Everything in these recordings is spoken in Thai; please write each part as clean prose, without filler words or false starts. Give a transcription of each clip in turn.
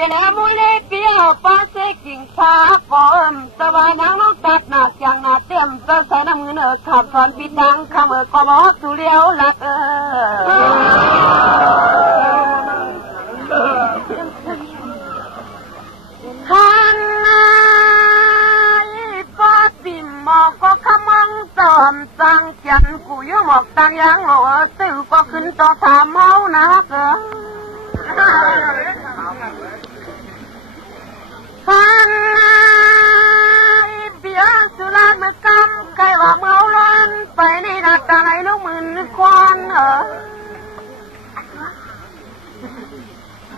ปียแหลมุ้ยเลยเปียวป้าเสกิ่งฟ้าฟอมสวายนางน้องตัดหนักอย่างหนาเตี้ยมใส่น้ำเงินขับสอนปีดังคำก็บอกสุเลี้ยวหลักขันป้าติมหมอกก็ขมังจอมจังจันกูยุ่งหมอกตังยังหัวตื้อก็ขึ้นต่อถามเมานะฟังเบียสุราเมื่อกำใครว่าเมาล้นไปในนาตาไหนลูกมือควัน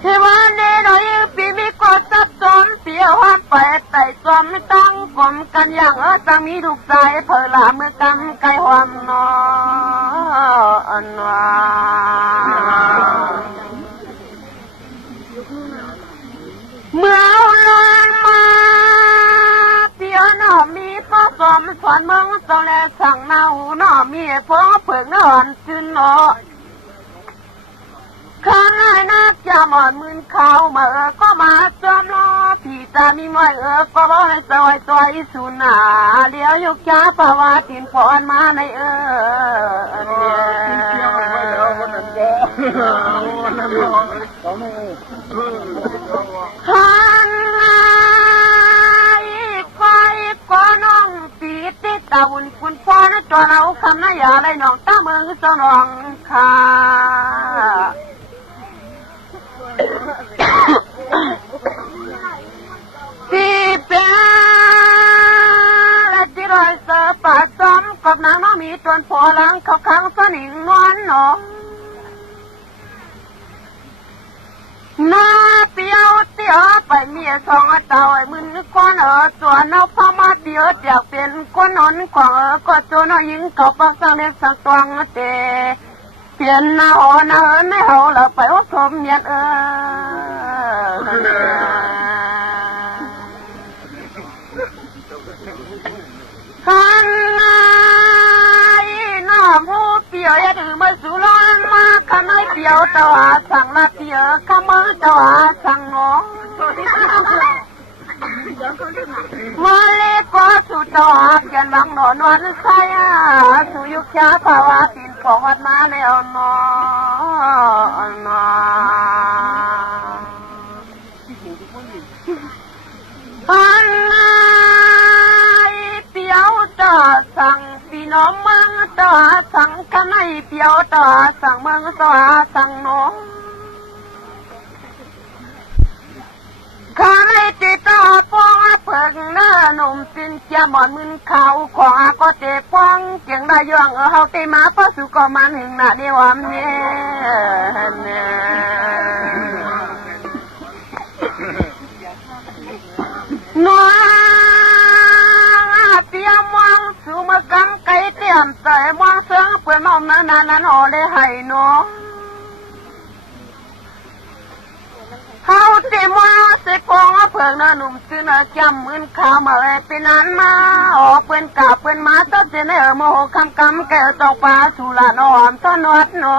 เทวันเดนอยปีมีกอดซับซ้อนเปียวหันไปไต่ซ้อมไม่ตั้งกลมกันอย่างจะมีถูกใจเผลอเมื่อกำไก่หอมนอนว่าเมื่อลอยมาเปียหน่อมีพ่อสอมสอนเมืองสอนแลสั่งนาหูหน่อมีพ่อเผิกนอนจืนหนอข้างในนักจะหมอนมืนเขามาก็มาจอมล้อพี่ตามีมวยก็บอกให้ซอยตัวอิสุนาเลี้ยวยกจ้าปะวาตินพรมาในขันไล่ก็น้องปีติตาวุ่นคุณพ่อนะจวนเอาคำน่าอย่าไรน้องตาเมืองสนองค่ะที่เป็นและที่รอยเสือปากซ้อมกับนางน้องมีจนพอหลังเขาขังสนิงนวลหนอน้าเปียวเตี้ยไปเมียสองเต่าไอ้มึนก้อนตัวน้าพ่อมาเดียวอยากเป็นก้นนนขวางก็ตัวน้อยยิงเขาปักสังเล็กสังตวงเตเปลี่ยนหน้าอ่อนไม่เอาละไปว่าสมเมียนขันไงหน้าผู้เปียวอย่าถือมาสู่ร้อนมาขันไอเปียวตัวสั่งละเปียวข้ามือตัวสั่งงอมาเล็กก็สุดตัวเขียนหวังหนอนวันใส่สุยุกชาภาวะตินของวัดมาแล้วนอนขันไงเปียวตัวสั่งพี่น้องเมืองตัวสั่งขันไอเปียวตัวสั่งเมืองตัวสั่งน้องข้าไม่ติดต่อป้องเพิงหน้าหนุ่มสินเจียหมอนมึนเขาของก็เตะป้องเจียงได้ย่องเฮาเตมาป้าสุก็มันหึงหน้าเดียวน้องเปียมวงสูมากำไก่เตรียมใส่มวงเสือเพื่อนน้องนั้นอ่อได้ให้น้องเขาเตะมาเสพองเพิงหนุ่มซื้อจำมืนข้าวมาเป็นนั้นมาออกเป็นกาบเป็นมาตัดเจเนโมโหคำแก้วตอกปลาสุรานอมต้นวัดนอ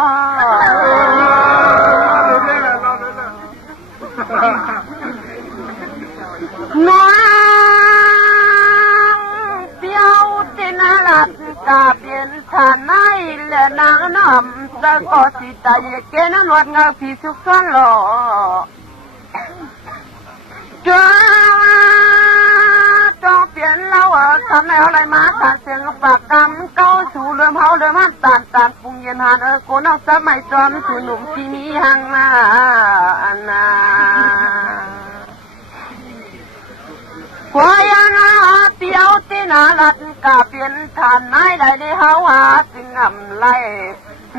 น้องเปียวเตนาลัดกาเปลี่ยนฐานในและนางน้ำตะกอสิตายเกนันวัดงาผีสุขสันหล่อจ้าต้องเปลี่ยนเล่าทำแล้วอะไรมาขาดเสียงปากกำเก้าสู่เริ่มเฮาเริ่มตานปรุงเย็นหานโกนเอาสมัยจอมสู่หนุ่มที่มีหังนาพอยานาเปียวตีนาลัดกาเปลี่ยนฐานนายได้เฮาหาสิ่งอำไล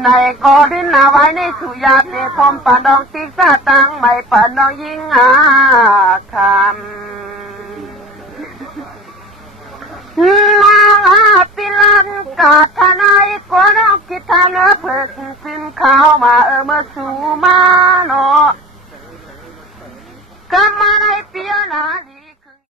ในกอดินนาไว้ในสุยาเตพรมป่าดองติ๊กซาตังไม่ป่าดองยิงคำนางปิลันกาทนายก็น้องคิดทำเนื้อเพิกสิ้นข้าวมาเมื่อสู่มาโนก็มาในเปียนา